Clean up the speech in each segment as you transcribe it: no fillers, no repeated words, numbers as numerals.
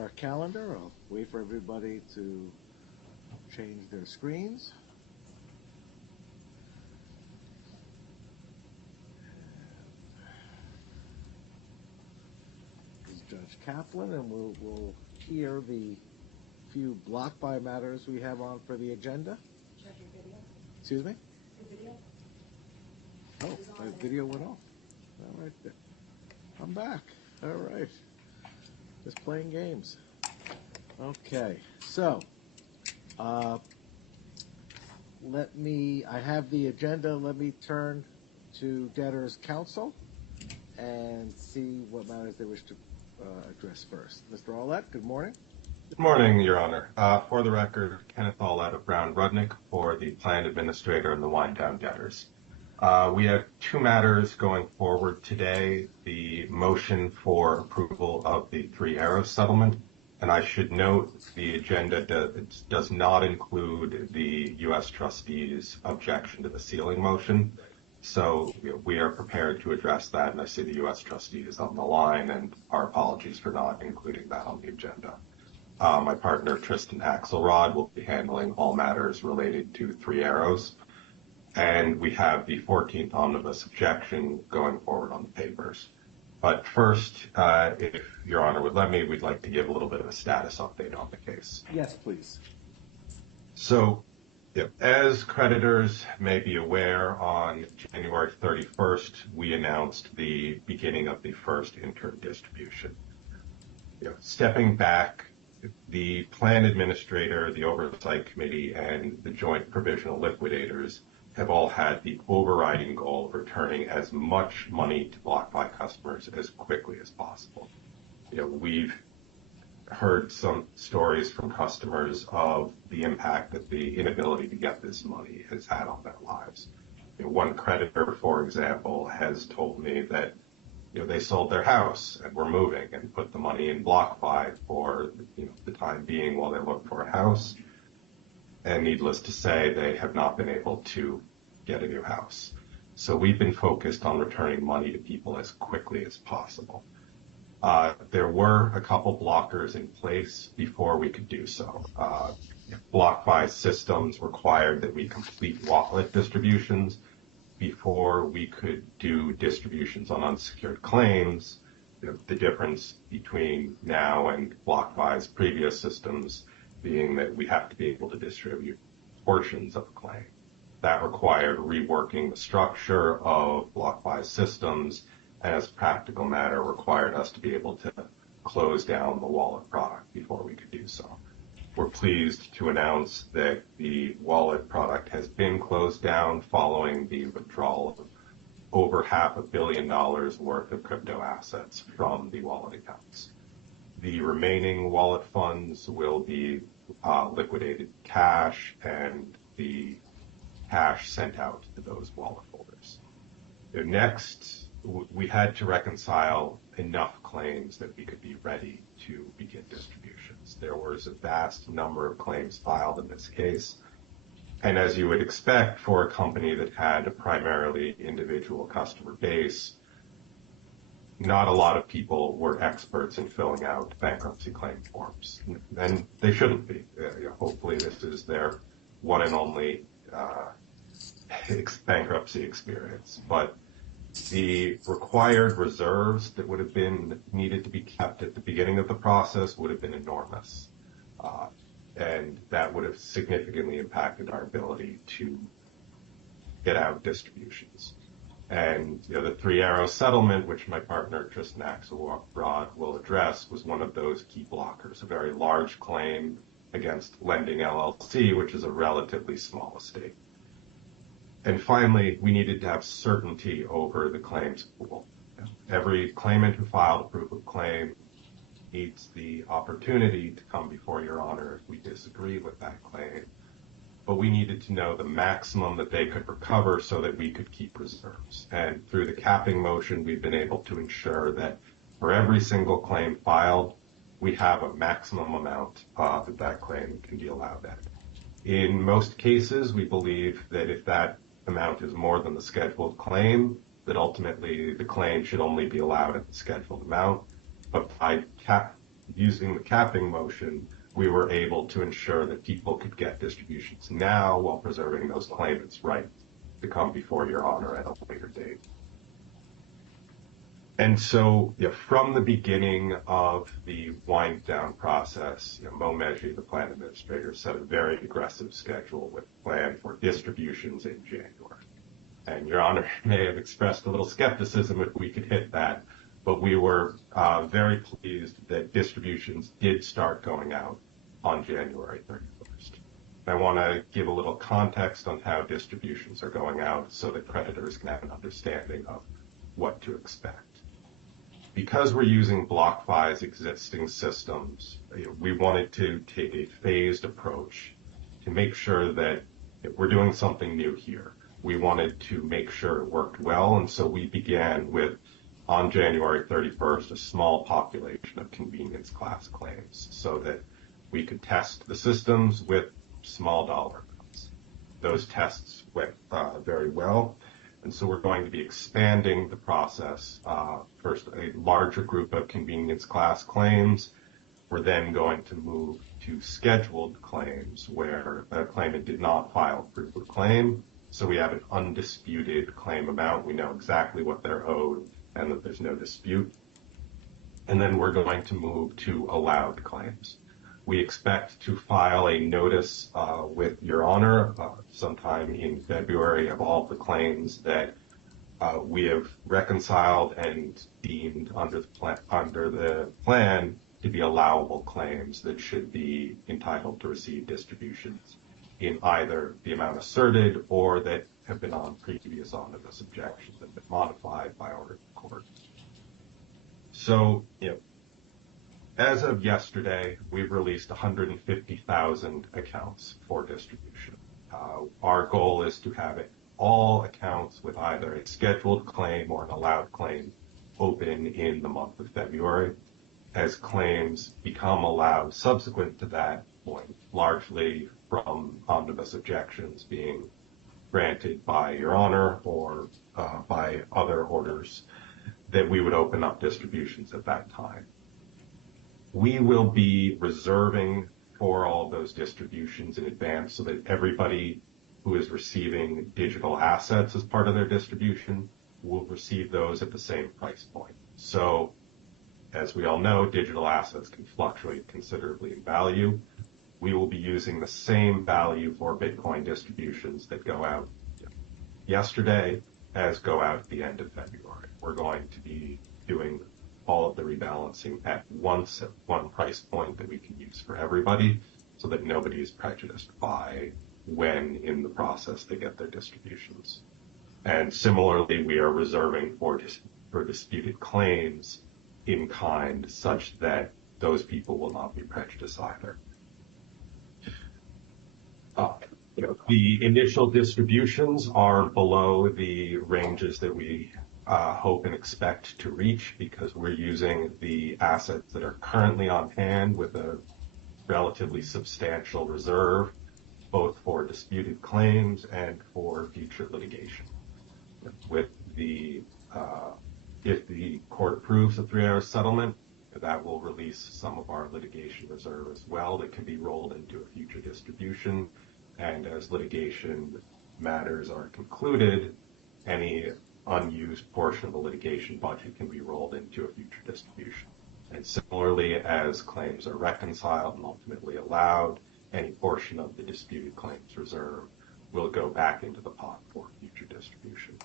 Our calendar. I'll wait for everybody to change their screens. This is Judge Kaplan, and we'll hear the few block buy matters we have on for the agenda. Check your video. Excuse me? Your video? Oh, my video went off. All right. I'm back. All right. Just playing games. Okay. So, I have the agenda. Let me turn to debtors' counsel and see what matters they wish to address first. Mr. Aulett, good morning. Good morning, Your Honor. For the record, Kenneth Aulett of Brown Rudnick for the plan administrator and the wind down debtors. We have two matters going forward today. The motion for approval of the Three Arrows settlement, and I should note the agenda does not include the U.S. trustees' objection to the sealing motion. So we are prepared to address that, and I see the U.S. trustees on the line, and our apologies for not including that on the agenda. My partner, Tristan Axelrod, will be handling all matters related to Three Arrows. And we have the 14th omnibus objection going forward on the papers. But first, if Your Honor would let me, we'd like to give a little bit of a status update on the case. Yes, please. So, as creditors may be aware, on January 31st, we announced the beginning of the first interim distribution. Stepping back, the plan administrator, the oversight committee, and the joint provisional liquidators have all had the overriding goal of returning as much money to BlockFi customers as quickly as possible. We've heard some stories from customers of the impact that the inability to get this money has had on their lives. One creditor, for example, has told me that they sold their house and were moving and put the money in BlockFi for the time being while they look for a house. And needless to say, they have not been able to get a new house. So we've been focused on returning money to people as quickly as possible. There were a couple blockers in place before we could do so. BlockFi systems required that we complete wallet distributions before we could do distributions on unsecured claims. The difference between now and BlockFi's previous systems being that we have to be able to distribute portions of a claim. That required reworking the structure of BlockFi systems, and as a practical matter, required us to be able to close down the wallet product before we could do so. We're pleased to announce that the wallet product has been closed down following the withdrawal of over $500 million worth of crypto assets from the wallet accounts. The remaining wallet funds will be liquidated cash and the cash sent out to those wallet holders. Next, we had to reconcile enough claims that we could be ready to begin distributions. There was a vast number of claims filed in this case. And as you would expect for a company that had a primarily individual customer base, not a lot of people were experts in filling out bankruptcy claim forms, and they shouldn't be. Hopefully this is their one and only bankruptcy experience. But the required reserves that would have been needed to be kept at the beginning of the process would have been enormous. And that would have significantly impacted our ability to get out distributions. And the Three Arrows settlement, which my partner Tristan Axelrod will address, was one of those key blockers, a very large claim against Lending LLC, which is a relatively small estate. And finally, we needed to have certainty over the claims pool. Every claimant who filed a proof of claim needs the opportunity to come before Your Honor if we disagree with that claim. But we needed to know the maximum that they could recover so that we could keep reserves. And through the capping motion, we've been able to ensure that for every single claim filed, we have a maximum amount that claim can be allowed at. In most cases, we believe that if that amount is more than the scheduled claim, that ultimately the claim should only be allowed at the scheduled amount. But by using the capping motion, we were able to ensure that people could get distributions now while preserving those claimants' right to come before Your Honor at a later date. And so, from the beginning of the wind down process, Mo Mejji, the plan administrator, set a very aggressive schedule with a plan for distributions in January. And Your Honor may have expressed a little skepticism if we could hit that, but we were very pleased that distributions did start going out on January 31st. I want to give a little context on how distributions are going out so that creditors can have an understanding of what to expect. Because we're using BlockFi's existing systems, we wanted to take a phased approach to make sure that we're doing something new here. We wanted to make sure it worked well, and so we began with, on January 31st, a small population of convenience class claims so that we could test the systems with small dollar amounts. Those tests went very well. And so we're going to be expanding the process. First, a larger group of convenience class claims. We're then going to move to scheduled claims where a claimant did not file proof of claim. So we have an undisputed claim amount. We know exactly what they're owed and that there's no dispute. And then we're going to move to allowed claims. We expect to file a notice with Your Honor sometime in February of all the claims that we have reconciled and deemed under the plan to be allowable claims that should be entitled to receive distributions in either the amount asserted or that have been on previous omnibus objections that have been modified by order of the court. So, as of yesterday, we've released 150,000 accounts for distribution. Our goal is to have all accounts with either a scheduled claim or an allowed claim open in the month of February. As claims become allowed subsequent to that point, largely from omnibus objections being granted by Your Honor or by other orders, that we would open up distributions at that time. We will be reserving for all of those distributions in advance so that everybody who is receiving digital assets as part of their distribution will receive those at the same price point. So, as we all know, digital assets can fluctuate considerably in value. We will be using the same value for Bitcoin distributions that go out yesterday as go out at the end of February. We're going to be doing all of the rebalancing at one price point that we can use for everybody so that nobody is prejudiced by when in the process they get their distributions. And similarly, we are reserving for disputed claims in kind such that those people will not be prejudiced either. The initial distributions are below the ranges that we hope and expect to reach because we're using the assets that are currently on hand with a relatively substantial reserve, both for disputed claims and for future litigation. With if the court approves a 3-hour settlement, that will release some of our litigation reserve as well that can be rolled into a future distribution. And as litigation matters are concluded, any unused portion of the litigation budget can be rolled into a future distribution. And similarly, as claims are reconciled and ultimately allowed, any portion of the disputed claims reserve will go back into the pot for future distribution.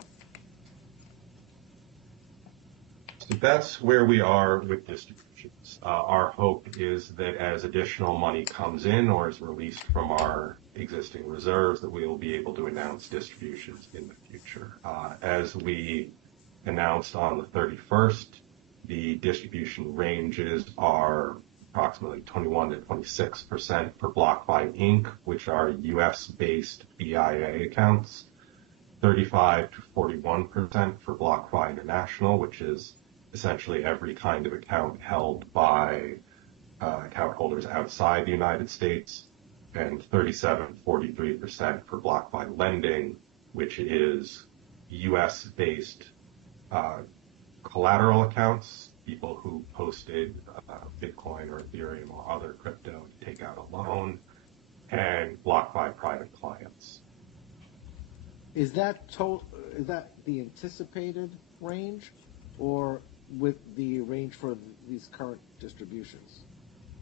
So that's where we are with distributions. Our hope is that as additional money comes in or is released from our existing reserves, that we will be able to announce distributions in the future. As we announced on the 31st, the distribution ranges are approximately 21 to 26% for BlockFi Inc., which are U.S.-based BIA accounts, 35 to 41% for BlockFi International, which is essentially every kind of account held by account holders outside the United States, and 37 to 43% for BlockFi Lending, which is U.S.-based collateral accounts people who posted Bitcoin or Ethereum or other crypto to take out a loan, and BlockFi private clients. Is that the anticipated range, or with the range for these current distributions?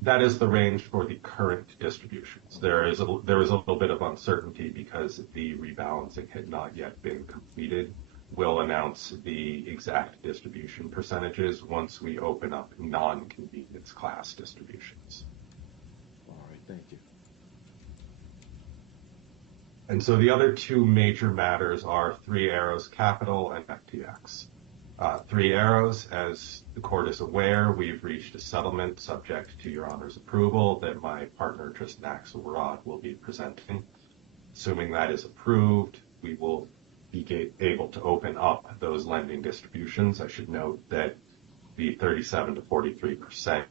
That is the range for the current distributions. There is a little bit of uncertainty because the rebalancing had not yet been completed. We'll announce the exact distribution percentages once we open up non-convenience class distributions. All right, thank you. And so the other two major matters are Three Arrows Capital and FTX. Three Arrows, as the court is aware, we've reached a settlement subject to Your Honor's approval that my partner Tristan Axelrod will be presenting. Assuming that is approved, we will be able to open up those lending distributions. I should note that the 37 to 43%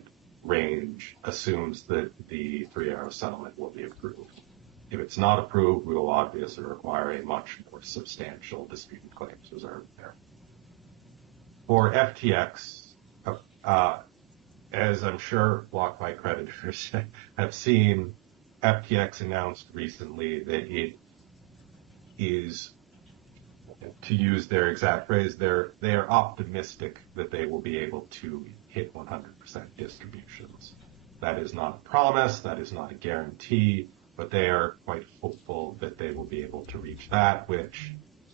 range assumes that the Three Arrows settlement will be approved. If it's not approved, we will obviously require a much more substantial disputed claims reserve there. For FTX, as I'm sure BlockFi creditors have seen, FTX announced recently that it is, to use their exact phrase, they are optimistic that they will be able to hit 100% distributions. That is not a promise, that is not a guarantee, but they are quite hopeful that they will be able to reach that, which,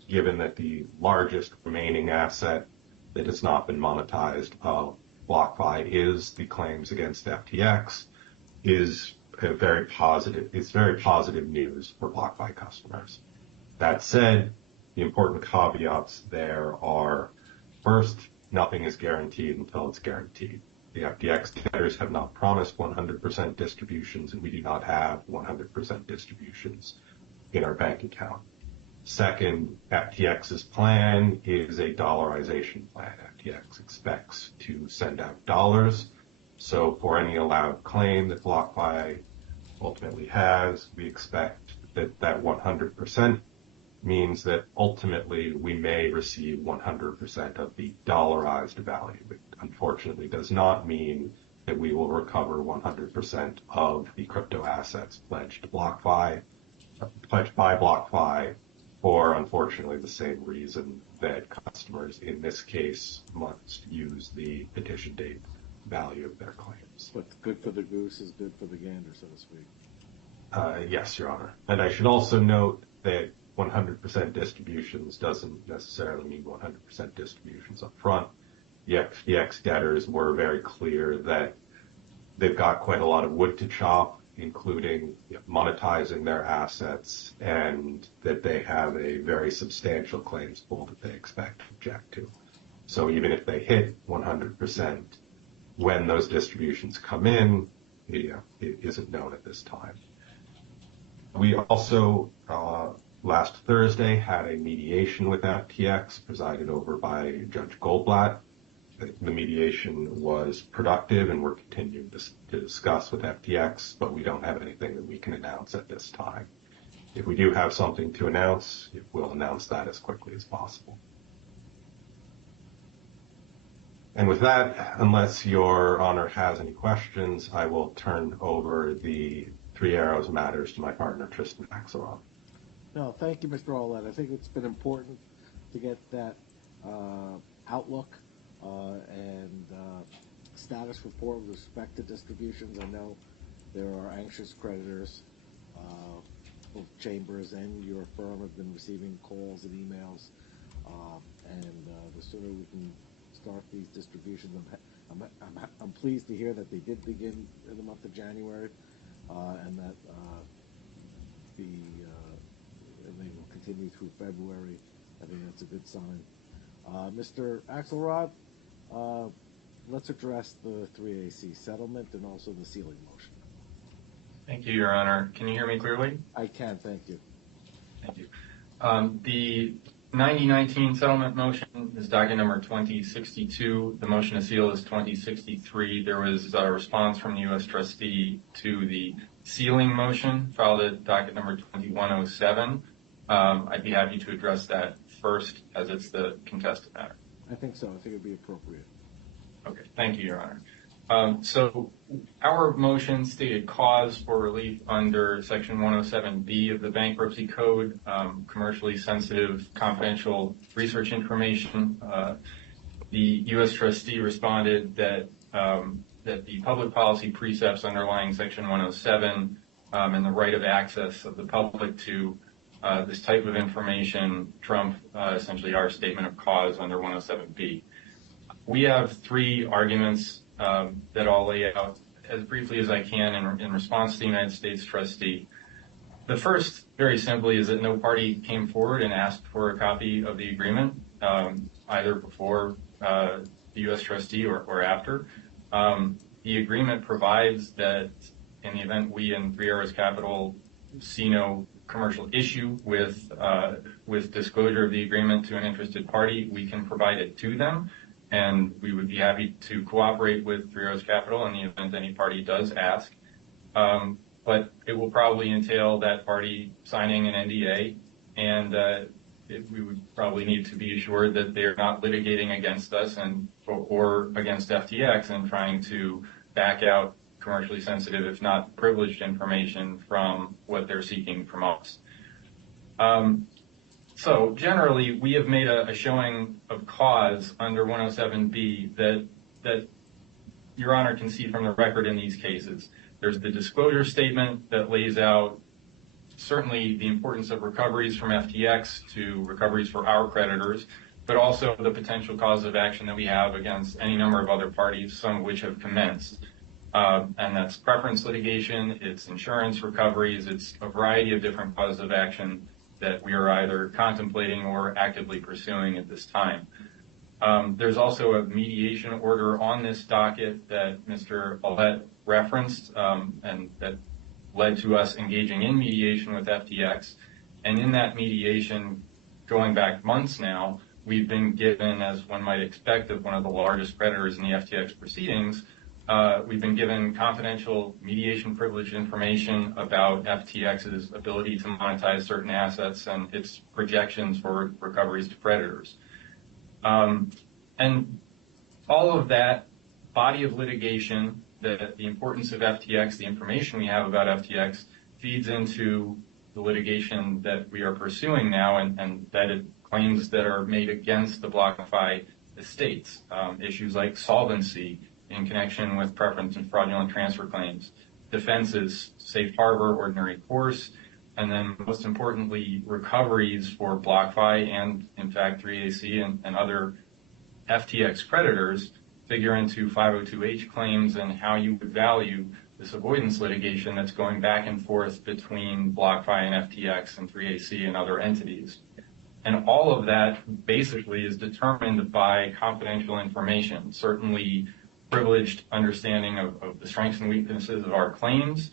given that the largest remaining asset that has not been monetized of BlockFi is the claims against FTX, is very positive news for BlockFi customers. That said, the important caveats there are, first, nothing is guaranteed until it's guaranteed. The FTX debtors have not promised 100% distributions, and we do not have 100% distributions in our bank account. Second, FTX's plan is a dollarization plan. FTX expects to send out dollars. So for any allowed claim that BlockFi ultimately has, we expect that 100% means that ultimately we may receive 100% of the dollarized value. It unfortunately does not mean that we will recover 100% of the crypto assets pledged by BlockFi, for unfortunately the same reason that customers in this case must use the petition date value of their claims. What's good for the goose is good for the gander, so to speak. Yes, Your Honor. And I should also note that 100% distributions doesn't necessarily mean 100% distributions up front. The FTX debtors were very clear that they've got quite a lot of wood to chop, including monetizing their assets, and that they have a very substantial claims pool that they expect to object to. So even if they hit 100%, when those distributions come in, it isn't known at this time. We also, last Thursday, had a mediation with FTX presided over by Judge Goldblatt. The mediation was productive, and we're continuing to discuss with FTX, but we don't have anything that we can announce at this time. If we do have something to announce, we'll announce that as quickly as possible. And with that, unless Your Honor has any questions, I will turn over the Three Arrows matters to my partner, Tristan Axelrod. No, thank you, Mr. Olet. I think it's been important to get that outlook and status report with respect to distributions. I know there are anxious creditors. Both Chambers and your firm have been receiving calls and emails, and the sooner we can start these distributions, I'm pleased to hear that they did begin in the month of January, and that and they will continue through February. I think that's a good sign. Mr. Axelrod, let's address the 3AC settlement and also the sealing motion. Thank you, Your Honor. Can you hear me clearly? I can, thank you. Thank you. The 9019 settlement motion is docket number 2062. The motion to seal is 2063. There was a response from the U.S. trustee to the sealing motion filed at docket number 2107. I'd be happy to address that first, as it's the contested matter. I think so. I think it'd be appropriate. Okay, thank you, Your Honor. So our motion stated cause for relief under Section 107B of the Bankruptcy Code, commercially sensitive confidential research information. The U.S. trustee responded that the public policy precepts underlying Section 107 and the right of access of the public to this type of information trump essentially our statement of cause under 107B. We have three arguments that I'll lay out as briefly as I can in response to the United States trustee. The first, very simply, is that no party came forward and asked for a copy of the agreement, either before the U.S. trustee or after. The agreement provides that in the event we in Three Arrows Capital see no commercial issue with disclosure of the agreement to an interested party, we can provide it to them. And we would be happy to cooperate with Three Arrows Capital in the event any party does ask. But it will probably entail that party signing an NDA, and we would probably need to be assured that they're not litigating against us or against FTX and trying to back out commercially sensitive, if not privileged information from what they're seeking from us. So generally, we have made a showing of cause under 107B that Your Honor can see from the record in these cases. There's the disclosure statement that lays out certainly the importance of recoveries from FTX to recoveries for our creditors, but also the potential cause of action that we have against any number of other parties, some of which have commenced. And that's preference litigation, it's insurance recoveries, it's a variety of different causes of action that we are either contemplating or actively pursuing at this time. There's also a mediation order on this docket that Mr. Aulette referenced, and that led to us engaging in mediation with FTX. And in that mediation, going back months now, we've been given, as one might expect of one of the largest creditors in the FTX proceedings, we've been given confidential mediation privilege information about FTX's ability to monetize certain assets and its projections for recoveries to creditors. And all of that body of litigation, the importance of FTX, the information we have about FTX, feeds into the litigation that we are pursuing now and that it claims that are made against the BlockFi estates, issues like solvency in connection with preference and fraudulent transfer claims, defenses, safe harbor, ordinary course, and then most importantly, recoveries for BlockFi and, in fact, 3AC and other FTX creditors figure into 502H claims and how you would value this avoidance litigation that's going back and forth between BlockFi and FTX and 3AC and other entities. And all of that basically is determined by confidential information, certainly privileged understanding of the strengths and weaknesses of our claims,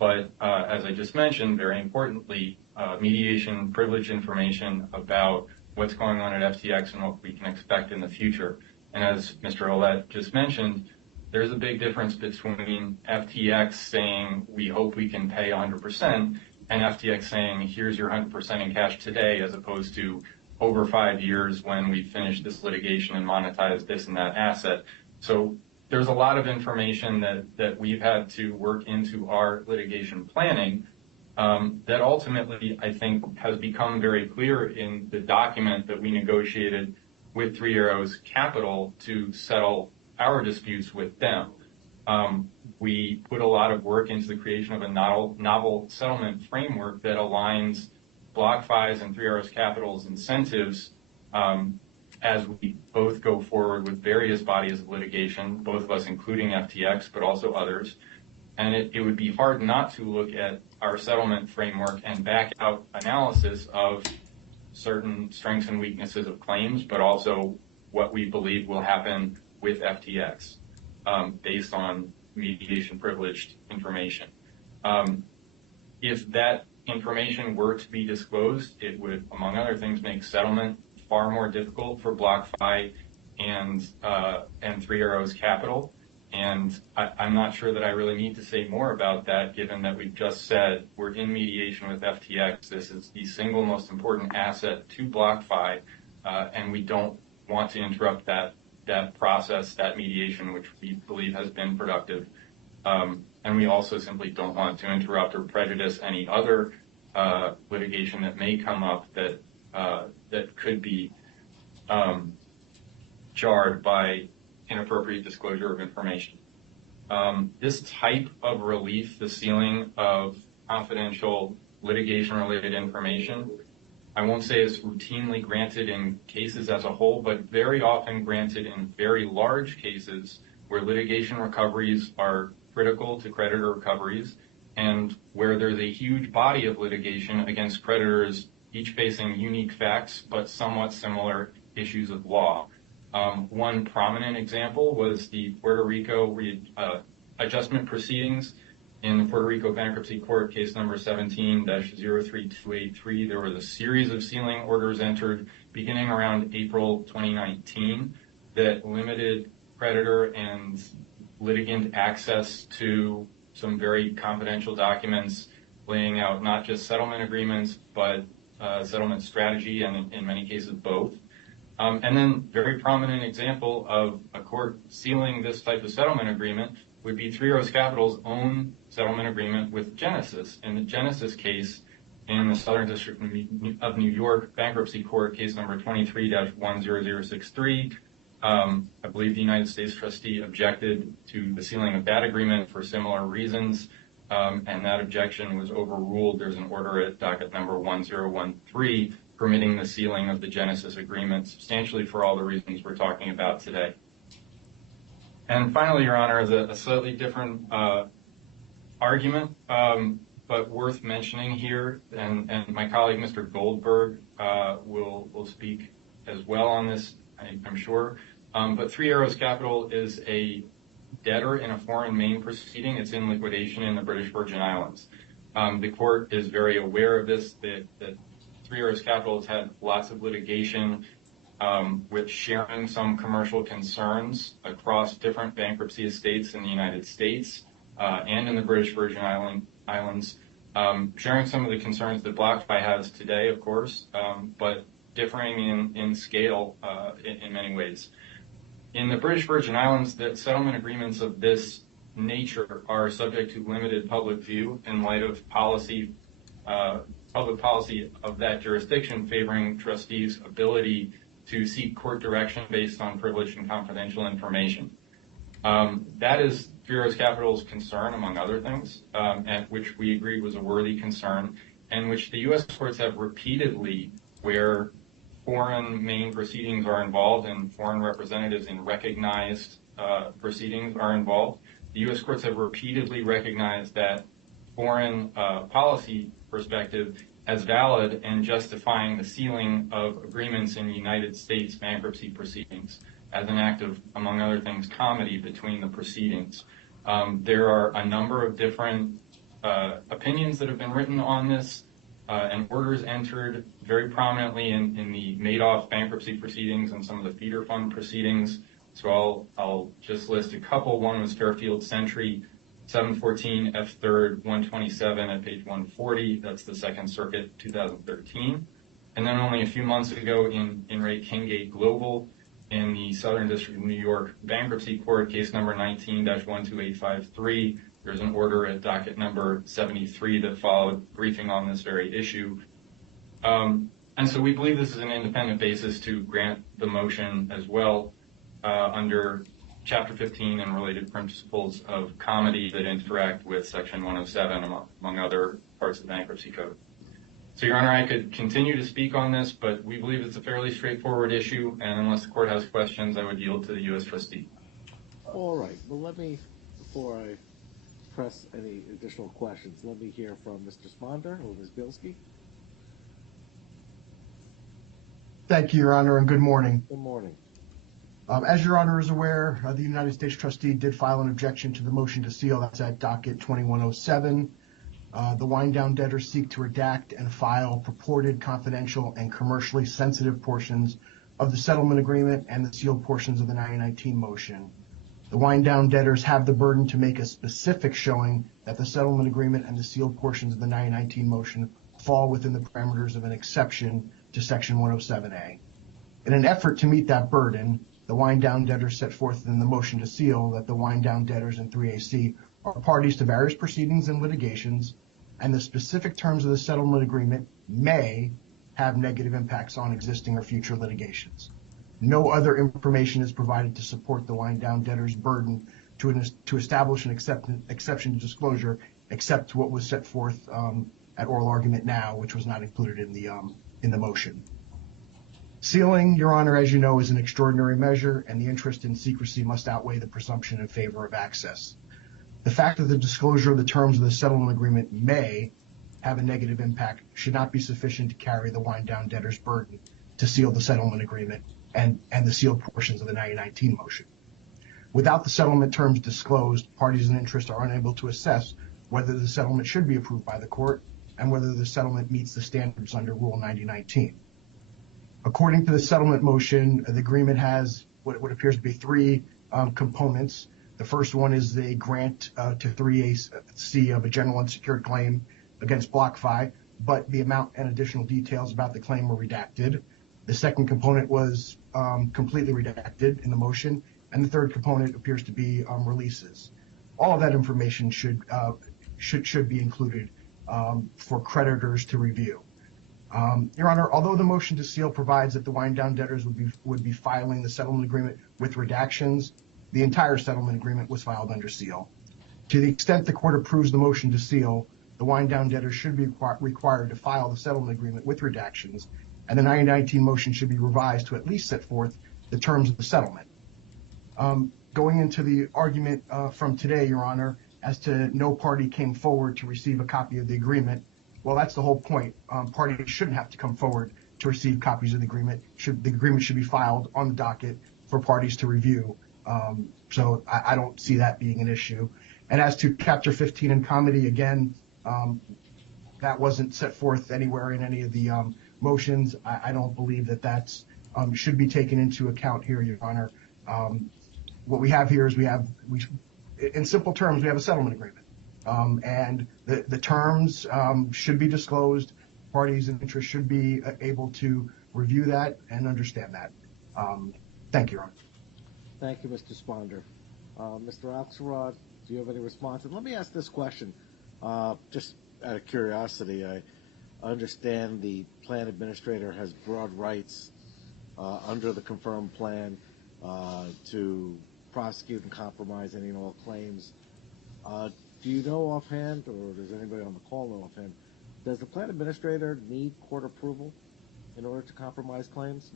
but as I just mentioned, very importantly, mediation privilege information about what's going on at FTX and what we can expect in the future. And as Mr. Aulette just mentioned, there's a big difference between FTX saying, we hope we can pay 100%, and FTX saying, here's your 100% in cash today, as opposed to over 5 years when we finish this litigation and monetize this and that asset. So there's a lot of information that we've had to work into our litigation planning that ultimately, I think, has become very clear in the document that we negotiated with Three Arrows Capital to settle our disputes with them. We put a lot of work into the creation of a novel settlement framework that aligns BlockFi's and Three Arrows Capital's incentives as we both go forward with various bodies of litigation, both of us including FTX, but also others. And it would be hard not to look at our settlement framework and back out analysis of certain strengths and weaknesses of claims, but also what we believe will happen with FTX based on mediation privileged information. If that information were to be disclosed, it would, among other things, make settlement far more difficult for BlockFi and Three Arrows Capital. And I'm not sure that I really need to say more about that, given that we've just said we're in mediation with FTX. This is the single most important asset to BlockFi, and we don't want to interrupt that that process, that mediation, which we believe has been productive. And we also simply don't want to interrupt or prejudice any other litigation that may come up that could be jarred by inappropriate disclosure of information. This type of relief, the sealing of confidential litigation-related information, I won't say is routinely granted in cases as a whole, but very often granted in very large cases where litigation recoveries are critical to creditor recoveries and where there's a huge body of litigation against creditors, each facing unique facts but somewhat similar issues of law. One prominent example was the Puerto Rico adjustment proceedings in the Puerto Rico Bankruptcy Court, case number 17-03283. There was a series of sealing orders entered beginning around April 2019 that limited creditor and litigant access to some very confidential documents laying out not just settlement agreements, but settlement strategy, and in many cases both. And then very prominent example of a court sealing this type of settlement agreement would be Three Arrows Capital's own settlement agreement with Genesis. In the Genesis case in the Southern District of New York Bankruptcy Court, case number 23-10063, I believe the United States trustee objected to the sealing of that agreement for similar reasons, and that objection was overruled. There's an order at docket number 1013 permitting the sealing of the Genesis agreement substantially for all the reasons we're talking about today. And finally, Your Honor, is a slightly different argument, but worth mentioning here, and my colleague, Mr. Goldberg, will speak as well on this, I'm sure. But Three Arrows Capital is a debtor in a foreign main proceeding. It's in liquidation in the British Virgin Islands. The court is very aware of this, that Three Arrows Capital has had lots of litigation with sharing some commercial concerns across different bankruptcy estates in the United States and in the British Virgin Islands, sharing some of the concerns that BlockFi has today, of course, but differing in scale in many ways. In the British Virgin Islands, the settlement agreements of this nature are subject to limited public view in light of public policy of that jurisdiction favoring trustees' ability to seek court direction based on privileged and confidential information. That is Three Arrows Capital's concern, among other things, and which we agreed was a worthy concern, and which the U.S. courts have repeatedly, where foreign main proceedings are involved and foreign representatives in recognized proceedings are involved, the U.S. courts have repeatedly recognized that foreign policy perspective as valid and justifying the sealing of agreements in United States bankruptcy proceedings as an act of, among other things, comedy between the proceedings. There are a number of different opinions that have been written on this and orders entered very prominently in the Madoff bankruptcy proceedings and some of the feeder fund proceedings. So I'll just list a couple. One was Fairfield Century, 714 F3rd 127 at page 140. That's the Second Circuit, 2013. And then only a few months ago in Ray Kingate Global in the Southern District of New York Bankruptcy Court, case number 19-12853. There's an order at docket number 73 that followed briefing on this very issue. And so we believe this is an independent basis to grant the motion as well under Chapter 15 and related principles of comedy that interact with Section 107, among other parts of the Bankruptcy Code. So, Your Honor, I could continue to speak on this, but we believe it's a fairly straightforward issue, and unless the court has questions, I would yield to the U.S. trustee. All right. Well, before I press any additional questions, let me hear from Mr. Sponder or Ms. Bilski. Thank you, Your Honor, and good morning. Good morning. As Your Honor is aware, the United States trustee did file an objection to the motion to seal. That's at docket 2107. The wind-down debtors seek to redact and file purported confidential and commercially sensitive portions of the settlement agreement and the sealed portions of the 919 motion. The wind-down debtors have the burden to make a specific showing that the settlement agreement and the sealed portions of the 919 motion fall within the parameters of an exception to Section 107A. In an effort to meet that burden, the wind down debtors set forth in the motion to seal that the wind down debtors in 3AC are parties to various proceedings and litigations, and the specific terms of the settlement agreement may have negative impacts on existing or future litigations. No other information is provided to support the wind down debtor's burden to establish an exception to disclosure, except what was set forth at oral argument now, which was not included in the motion. Sealing, Your Honor, as you know, is an extraordinary measure, and the interest in secrecy must outweigh the presumption in favor of access. The fact that the disclosure of the terms of the settlement agreement may have a negative impact should not be sufficient to carry the wind down debtor's burden to seal the settlement agreement and the sealed portions of the 9019 motion. Without the settlement terms disclosed, parties in interest are unable to assess whether the settlement should be approved by the court and whether the settlement meets the standards under Rule 9019. According to the settlement motion, the agreement has what appears to be three components. The first one is the grant to 3AC of a general unsecured claim against BlockFi, but the amount and additional details about the claim were redacted. The second component was completely redacted in the motion, and the third component appears to be releases. All of that information should be included for creditors to review. Your Honor, although the motion to seal provides that the wind down debtors would be filing the settlement agreement with redactions, the entire settlement agreement was filed under seal. To the extent the court approves the motion to seal, the wind down debtors should be required to file the settlement agreement with redactions, and the 9019 motion should be revised to at least set forth the terms of the settlement. Going into the argument from today, Your Honor, as to no party came forward to receive a copy of the agreement, well, that's the whole point. Parties shouldn't have to come forward to receive copies of the agreement. The agreement should be filed on the docket for parties to review. So I don't see that being an issue. And as to Chapter 15 in comedy, again, that wasn't set forth anywhere in any of the motions. I don't believe that that's should be taken into account here, Your Honor. What we have here is in simple terms, we have a settlement agreement. And the terms should be disclosed. Parties in interest should be able to review that and understand that. Thank you, Your Honor. Thank you, Mr. Sponder. Mr. Axelrod, do you have any response? And let me ask this question, just out of curiosity. I understand the plan administrator has broad rights under the confirmed plan to prosecute and compromise any and all claims. Do you know offhand, or does anybody on the call know offhand, does the plan administrator need court approval in order to compromise claims?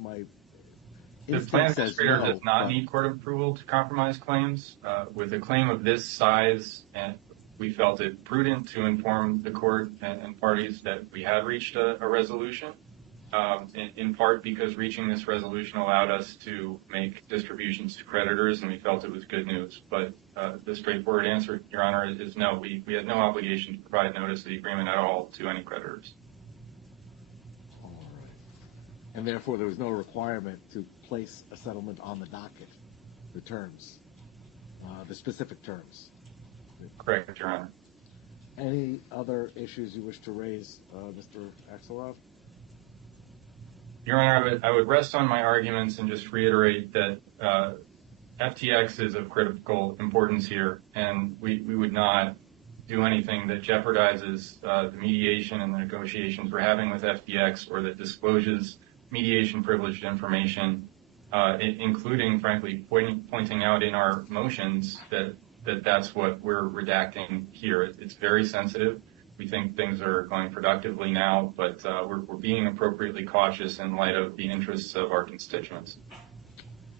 The plan administrator does not need court approval to compromise claims. With a claim of this size, and we felt it prudent to inform the court and parties that we had reached a resolution, in part because reaching this resolution allowed us to make distributions to creditors, and we felt it was good news. But the straightforward answer, Your Honor, is no. We had no obligation to provide notice of the agreement at all to any creditors. All right. And therefore, there was no requirement to place a settlement on the docket, the terms, the specific terms. Correct, Your Honor. Any other issues you wish to raise, Mr. Axelrod? Your Honor, I would rest on my arguments and just reiterate that FTX is of critical importance here, and we would not do anything that jeopardizes the mediation and the negotiations we're having with FTX or that discloses mediation privileged information, including, frankly, pointing out in our motions that's what we're redacting here. It's very sensitive. We think things are going productively now, but we're being appropriately cautious in light of the interests of our constituents.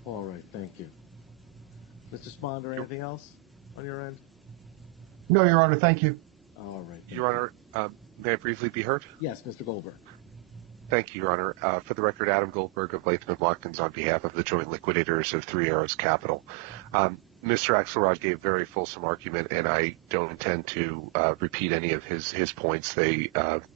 All right, thank you. Mr. Sponder, anything else on your end? No, Your Honor, thank you. All right. Your Honor, may I briefly be heard? Yes, Mr. Goldberg. Thank you, Your Honor. For the record, Adam Goldberg of Latham & Watkins on behalf of the joint liquidators of Three Arrows Capital. Mr. Axelrod gave very fulsome argument, and I don't intend to repeat any of his points. They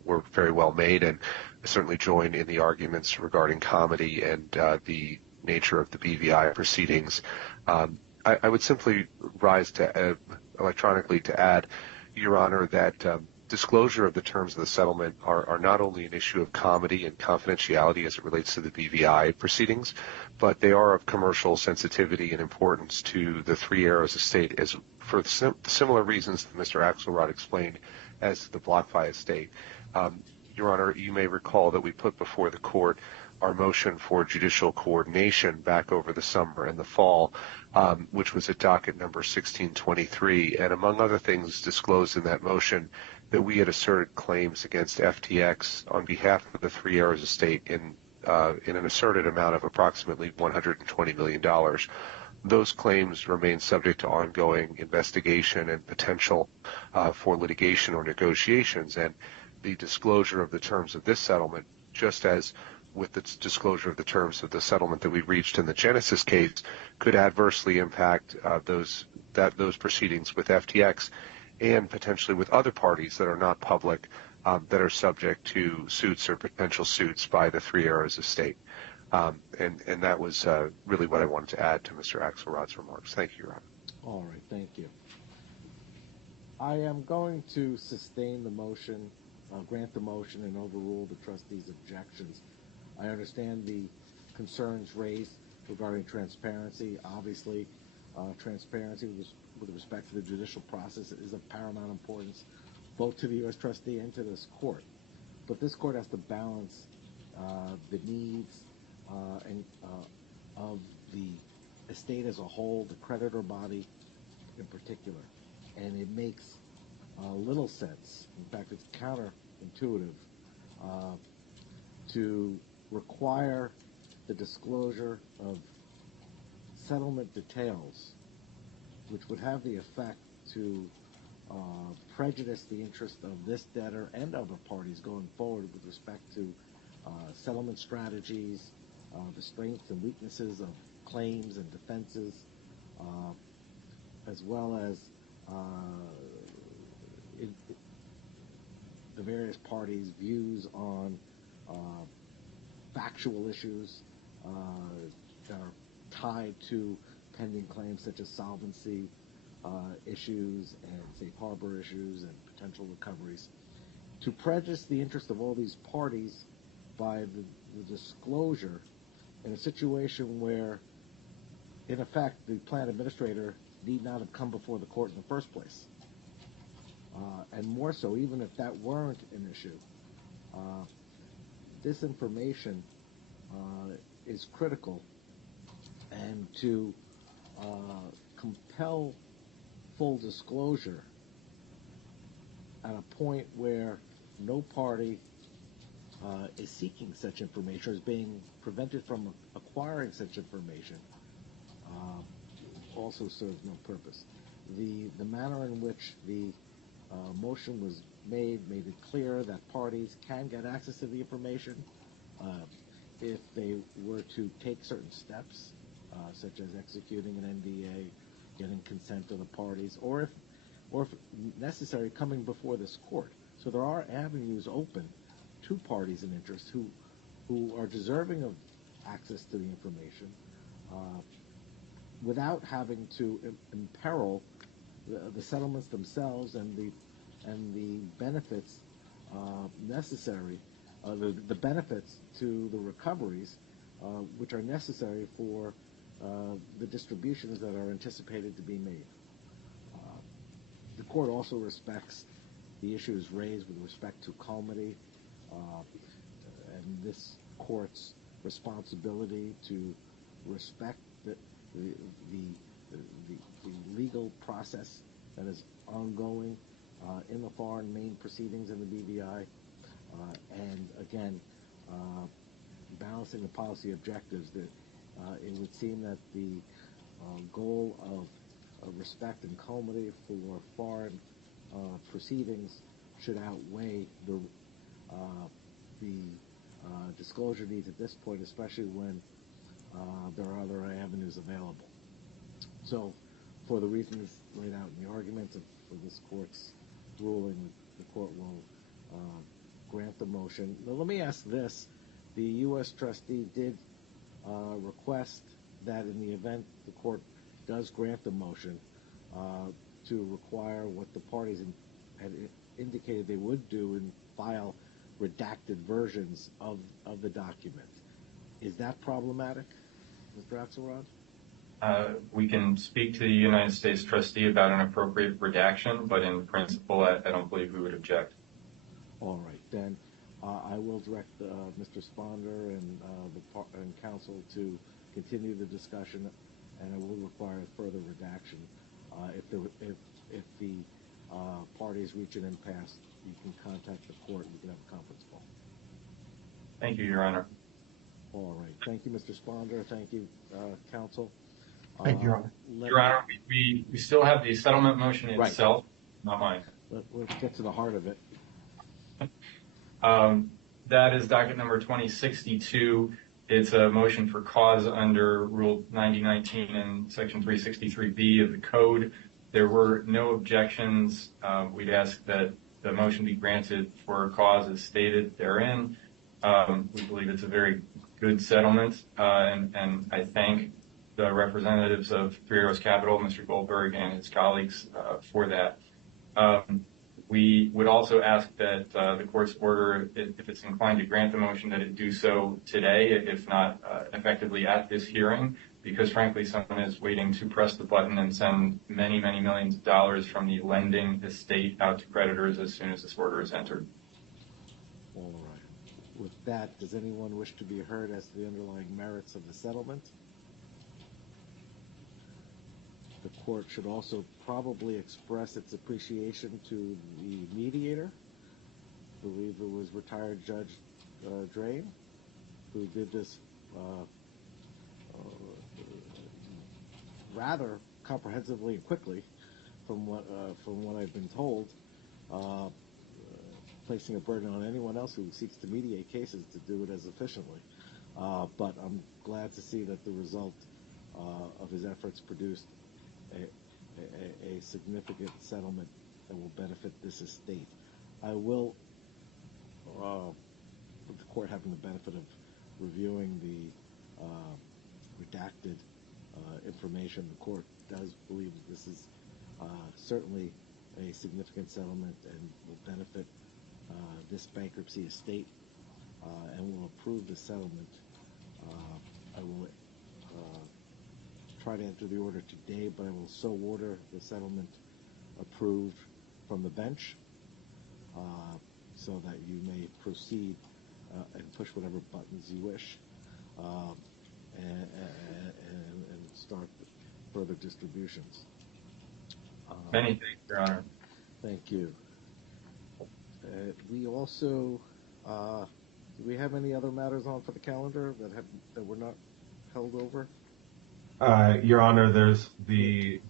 were very well made, and I certainly join in the arguments regarding comedy and the nature of the BVI proceedings. I would simply rise to electronically to add, Your Honor, that disclosure of the terms of the settlement are not only an issue of comity and confidentiality as it relates to the BVI proceedings, but they are of commercial sensitivity and importance to the Three Arrows estate as for similar reasons that Mr. Axelrod explained as to the BlockFi estate. Your Honor, you may recall that we put before the court our motion for judicial coordination back over the summer and the fall, which was at docket number 1623, and among other things disclosed in that motion that we had asserted claims against FTX on behalf of the Three Arrows estate in an asserted amount of approximately $120 million. Those claims remain subject to ongoing investigation and potential for litigation or negotiations, and the disclosure of the terms of this settlement, just as with the disclosure of the terms of the settlement that we reached in the Genesis case, could adversely impact those proceedings with FTX and potentially with other parties that are not public that are subject to suits or potential suits by the Three Arrows estate. And that was really what I wanted to add to Mr. Axelrod's remarks. Thank you, Your Honor. All right, thank you. I am going to sustain the motion, grant the motion, and overrule the trustees' objections. I understand the concerns raised regarding transparency. Obviously, transparency with respect to the judicial process is of paramount importance, both to the U.S. trustee and to this court. But this court has to balance the needs of the estate as a whole, the creditor body in particular. And it makes little sense, in fact it's counterintuitive, to require the disclosure of settlement details, which would have the effect to prejudice the interest of this debtor and other parties going forward with respect to settlement strategies, the strengths and weaknesses of claims and defenses, as well as the various parties' views on factual issues that are tied to pending claims such as solvency issues and safe harbor issues and potential recoveries. To prejudice the interest of all these parties by the disclosure in a situation where, in effect, the plan administrator need not have come before the court in the first place. And more so, even if that weren't an issue, this information is critical, and to compel full disclosure at a point where no party is seeking such information or is being prevented from acquiring such information also serves no purpose. The manner in which the motion was made it clear that parties can get access to the information if they were to take certain steps, such as executing an NDA, getting consent of the parties, or if necessary, coming before this court. So there are avenues open to parties in interest who are deserving of access to the information without having to imperil the settlements themselves and the benefits necessary, the benefits to the recoveries which are necessary for the distributions that are anticipated to be made. The court also respects the issues raised with respect to comity and this court's responsibility to respect the legal process that is ongoing in the foreign main proceedings in the BVI, and again, balancing the policy objectives. That it would seem that the goal of respect and comity for foreign proceedings should outweigh the disclosure needs at this point, especially when there are other avenues available. So, for the reasons laid out in the arguments for this court's ruling, the court will grant the motion. Now, let me ask this. The U.S. trustee did request that in the event the court does grant the motion to require what the parties had indicated they would do and file redacted versions of the document. Is that problematic, Mr. Axelrod? We can speak to the United States trustee about an appropriate redaction, but in principle, I don't believe we would object. All right, then I will direct Mr. Sponder and counsel to continue the discussion, and I will require further redaction. If the parties reach an impasse, you can contact the court and you can have a conference call. Thank you, Your Honor. All right. Thank you, Mr. Sponder. Thank you, counsel. Thank you, Your Honor. Your Honor, we still have the settlement motion itself, not mine. Let's get to the heart of it. That is docket number 2062. It's a motion for cause under Rule 9019 and Section 363B of the Code. There were no objections. We'd ask that the motion be granted for cause as stated therein. We believe it's a very good settlement, and I thank the representatives of Three Arrows Capital, Mr. Goldberg and his colleagues, for that. We would also ask that the court's order, if it's inclined to grant the motion, that it do so today, if not effectively at this hearing, because frankly, someone is waiting to press the button and send many, many millions of dollars from the lending estate out to creditors as soon as this order is entered. All right. With that, does anyone wish to be heard as to the underlying merits of the settlement? The court should also probably express its appreciation to the mediator. I believe it was retired Judge Drain, who did this rather comprehensively and quickly, from what I've been told, placing a burden on anyone else who seeks to mediate cases to do it as efficiently. But I'm glad to see that the result of his efforts produced a significant settlement that will benefit this estate. I will, with the court having the benefit of reviewing the redacted information, the court does believe that this is certainly a significant settlement and will benefit this bankruptcy estate, and will approve the settlement. I will try to enter the order today, but I will so order the settlement approved from the bench, so that you may proceed and push whatever buttons you wish, and start further distributions. Many thanks, Your Honor. Thank you. We also, do we have any other matters on for the calendar that were not held over? Your Honor, there's the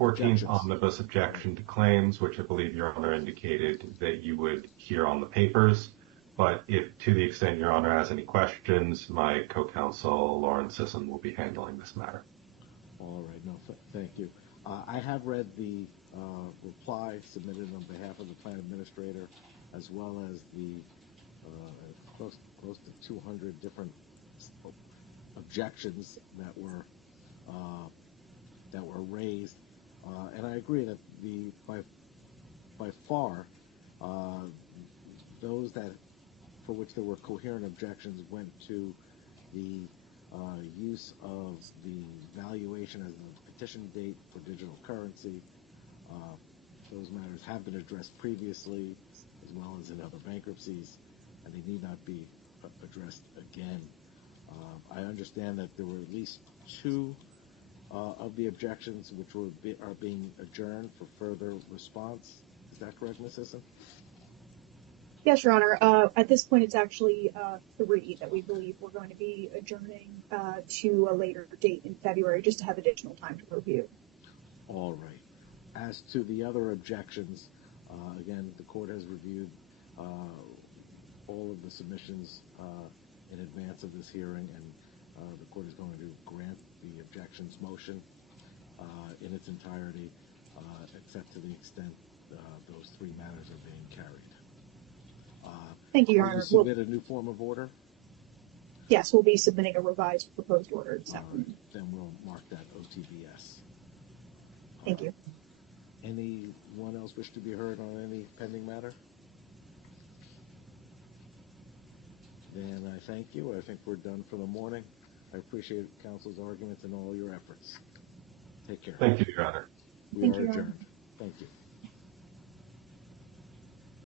14th Objections. omnibus objection to claims, which I believe Your Honor indicated that you would hear on the papers. But if, to the extent Your Honor has any questions, my co-counsel, Lauren Sisson, will be handling this matter. All right. No, thank you. I have read the reply submitted on behalf of the plan administrator, as well as the close to 200 different objections that were raised, and I agree that by far those that for which there were coherent objections went to the use of the valuation as the petition date for digital currency. Those matters have been addressed previously, as well as in other bankruptcies, and they need not be addressed again. I understand that there were at least two of the objections which are being adjourned for further response. Is that correct, Ms. Sisson? Yes, Your Honor. At this point, it's actually 3 that we believe we're going to be adjourning to a later date in February, just to have additional time to review. All right. As to the other objections, again, the court has reviewed all of the submissions in advance of this hearing, and the court is going to grant the objections motion in its entirety, except to the extent those 3 matters are being carried. Thank you, Your Will Honor. you submit a new form of order? Yes, we'll be submitting a revised proposed order this afternoon. Then we'll mark that OTBS. Thank you. Anyone else wish to be heard on any pending matter? Then I thank you. I think we're done for the morning. I appreciate Council's arguments and all your efforts. Take care. Thank you, Your Honor. We Thank are you, Your Honor. adjourned. Thank you.